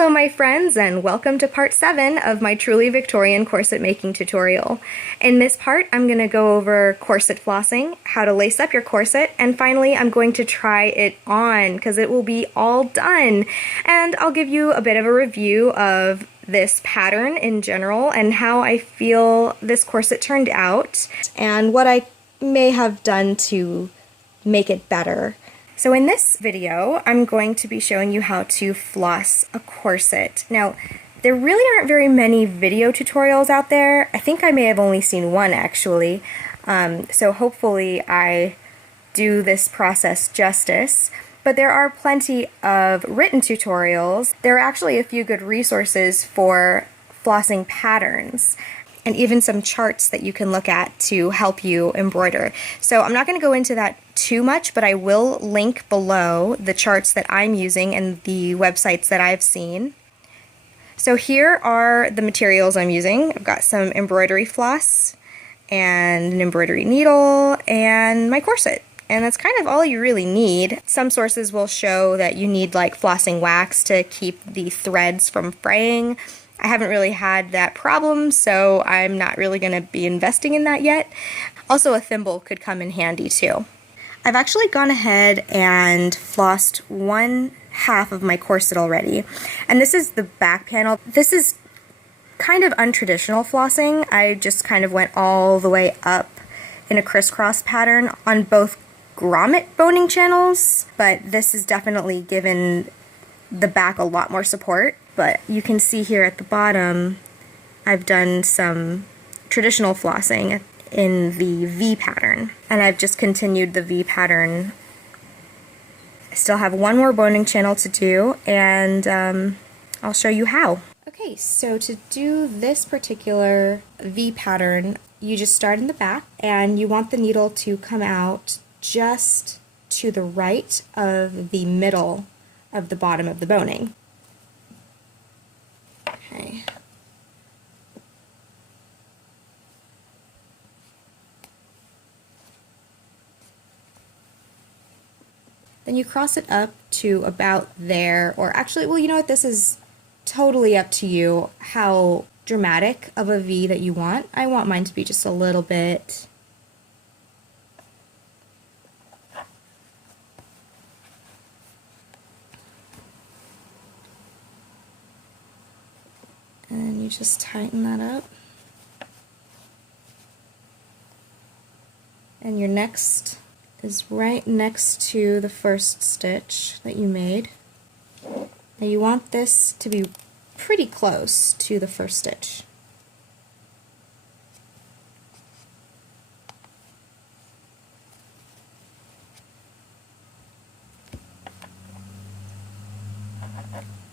Hello my friends, and welcome to part 7 of my truly Victorian corset making tutorial. In this part I'm going to go over corset flossing, how to lace up your corset, and finally I'm going to try it on because it will be all done. And I'll give you a bit of a review of this pattern in general and how I feel this corset turned out and what I may have done to make it better. So in this video, I'm going to be showing you how to floss a corset. Now, there really aren't very many video tutorials out there. I think I may have only seen one actually. So hopefully I do this process justice. But there are plenty of written tutorials. There are actually a few good resources for flossing patterns, and even some charts that you can look at to help you embroider. So I'm not going to go into that too much, but I will link below the charts that I'm using and the websites that I've seen. So here are the materials I'm using. I've got some embroidery floss and an embroidery needle and my corset. And that's kind of all you really need. Some sources will show that you need like flossing wax to keep the threads from fraying. I haven't really had that problem, so I'm not really going to be investing in that yet. Also, a thimble could come in handy too. I've actually gone ahead and flossed one half of my corset already, and this is the back panel. This is kind of untraditional flossing. I just kind of went all the way up in a crisscross pattern on both grommet boning channels, but this has definitely given the back a lot more support. But you can see here at the bottom I've done some traditional flossing in the V pattern, and I've just continued the V pattern. I still have one more boning channel to do, and I'll show you how. Okay, so to do this particular V pattern, you just start in the back and you want the needle to come out just to the right of the middle of the bottom of the boning. Okay. Then you cross it up to about there, or actually, well, you know what, this is totally up to you how dramatic of a V that you want. I want mine to be just a little bit and you just tighten that up. And your next is right next to the first stitch that you made. Now you want this to be pretty close to the first stitch.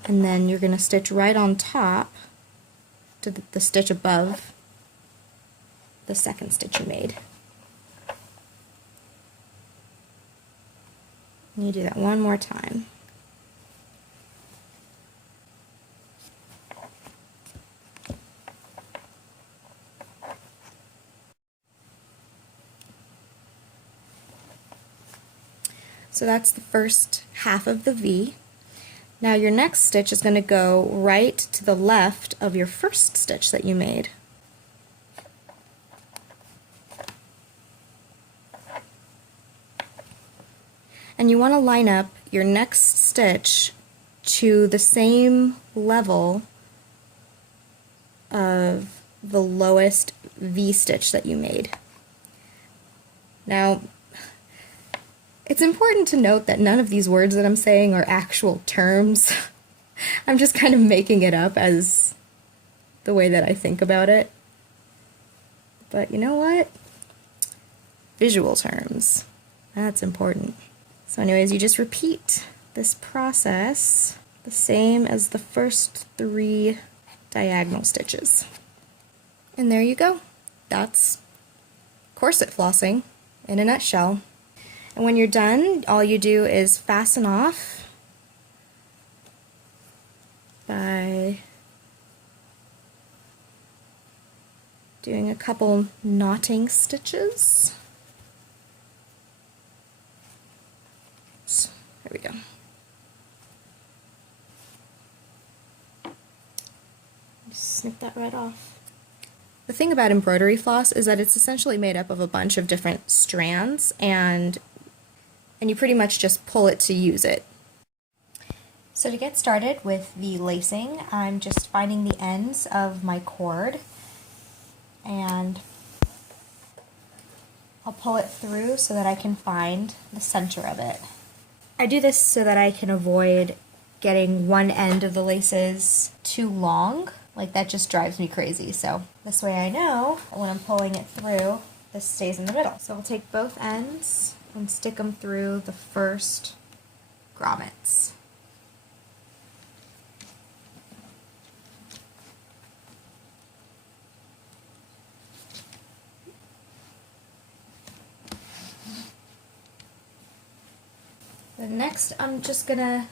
And then you're going to stitch right on top to the stitch above the second stitch you made. And you do that one more time. So that's the first half of the V. Now your next stitch is going to go right to the left of your first stitch that you made. And you want to line up your next stitch to the same level of the lowest V stitch that you made. Now, it's important to note that none of these words that I'm saying are actual terms. I'm just kind of making it up as the way that I think about it. But you know what? Visual terms. That's important. So anyways, you just repeat this process the same as the first 3 diagonal stitches. And there you go. That's corset flossing in a nutshell. And when you're done, all you do is fasten off by doing a couple knotting stitches. There we go. snip that right off. The thing about embroidery floss is that it's essentially made up of a bunch of different strands, and you pretty much just pull it to use it. So to get started with the lacing, I'm just finding the ends of my cord and I'll pull it through so that I can find the center of it. I do this so that I can avoid getting one end of the laces too long. Like, that just drives me crazy. So this way I know that when I'm pulling it through, this stays in the middle. So I'll take both ends and stick them through the first grommets. Then next I'm just gonna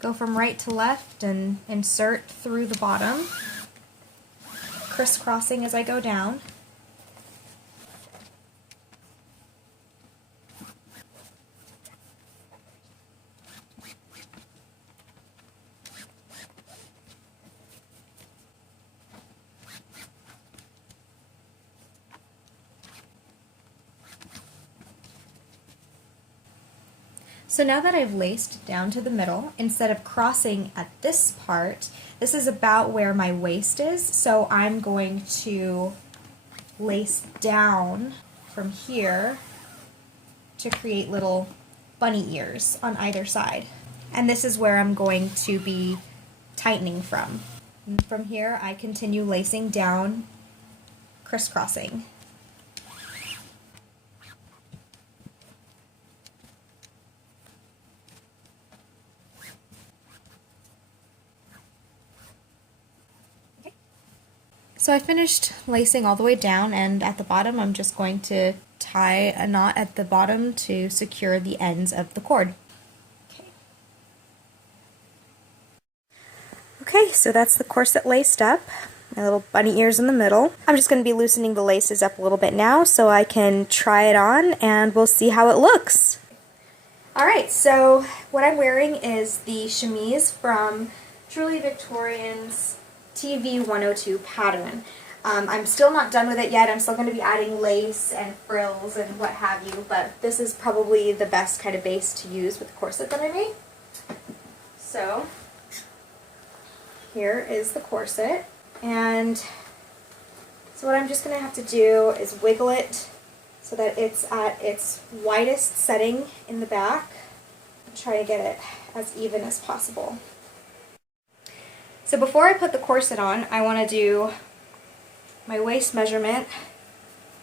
go from right to left and insert through the bottom, crisscrossing as I go down. So now that I've laced down to the middle, instead of crossing at this part, this is about where my waist is, so I'm going to lace down from here to create little bunny ears on either side. And this is where I'm going to be tightening from. And from here, I continue lacing down, crisscrossing. So I finished lacing all the way down, and at the bottom I'm just going to tie a knot at the bottom to secure the ends of the cord. Okay, so that's the corset laced up, my little bunny ears in the middle. I'm just going to be loosening the laces up a little bit now so I can try it on and we'll see how it looks. Alright, so what I'm wearing is the chemise from Truly Victorian's TV 102 pattern. I'm still not done with it yet. I'm still going to be adding lace and frills and what have you, but this is probably the best kind of base to use with the corset that I made. So here is the corset, and so what I'm just going to have to do is wiggle it so that it's at its widest setting in the back and try to get it as even as possible. So before I put the corset on, I want to do my waist measurement,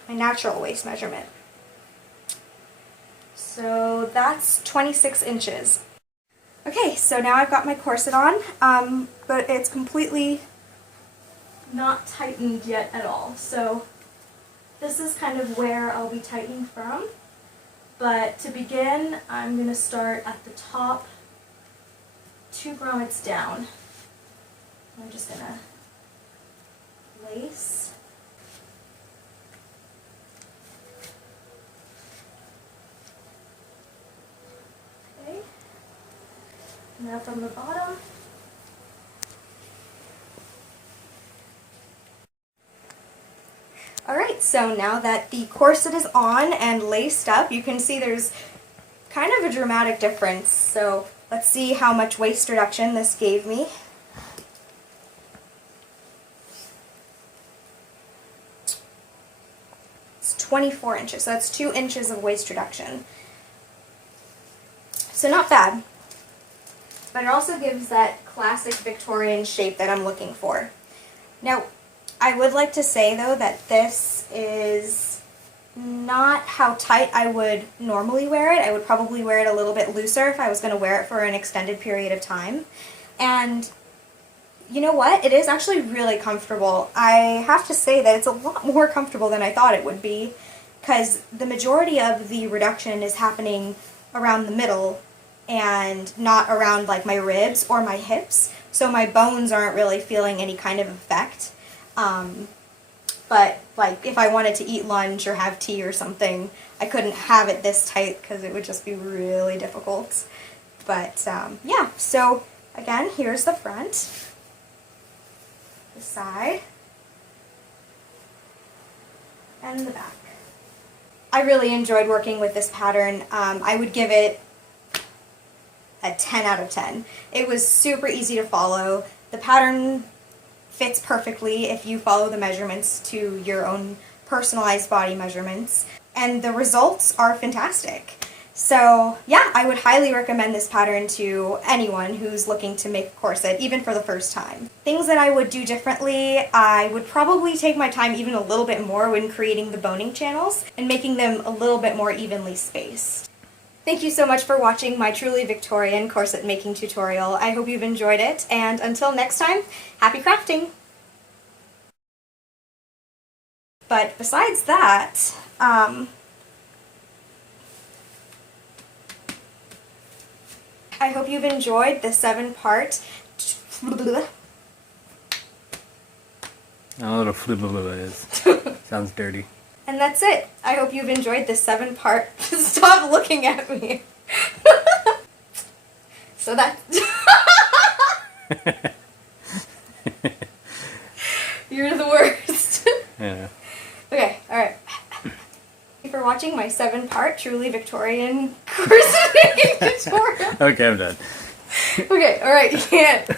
my natural waist measurement. So that's 26 inches. Okay, so now I've got my corset on, but it's completely not tightened yet at all. So this is kind of where I'll be tightening from. But to begin, I'm going to start at the top, 2 grommets down. I'm just going to lace. Okay. Now from the bottom. Alright, so now that the corset is on and laced up, you can see there's kind of a dramatic difference. So let's see how much waist reduction this gave me. It's 24 inches, so that's 2 inches of waist reduction. So not bad. But it also gives that classic Victorian shape that I'm looking for. Now, I would like to say though that this is not how tight I would normally wear it. I would probably wear it a little bit looser if I was going to wear it for an extended period of time. And you know what? It is actually really comfortable. I have to say that it's a lot more comfortable than I thought it would be, because the majority of the reduction is happening around the middle and not around like my ribs or my hips, so my bones aren't really feeling any kind of effect. But like if I wanted to eat lunch or have tea or something, I couldn't have it this tight because it would just be really difficult. But yeah, so again, here's the front. the side and the back. I really enjoyed working with this pattern. I would give it a 10 out of 10. It was super easy to follow. The pattern fits perfectly if you follow the measurements to your own personalized body measurements, and the results are fantastic. So yeah, I would highly recommend this pattern to anyone who's looking to make a corset, even for the first time. Things that I would do differently, I would probably take my time even a little bit more when creating the boning channels and making them a little bit more evenly spaced. Thank you so much for watching my truly Victorian corset making tutorial. I hope you've enjoyed it, and until next time, happy crafting! But besides that, I hope you've enjoyed the 7-part. I don't know what a flibba is. Sounds dirty. And that's it. I hope you've enjoyed the 7-part. Stop looking at me. So that. You're the worst. Yeah. Okay, alright. Thank you for watching my 7-part truly Victorian corset making tutorial. Okay, I'm done. Okay, alright, you can't.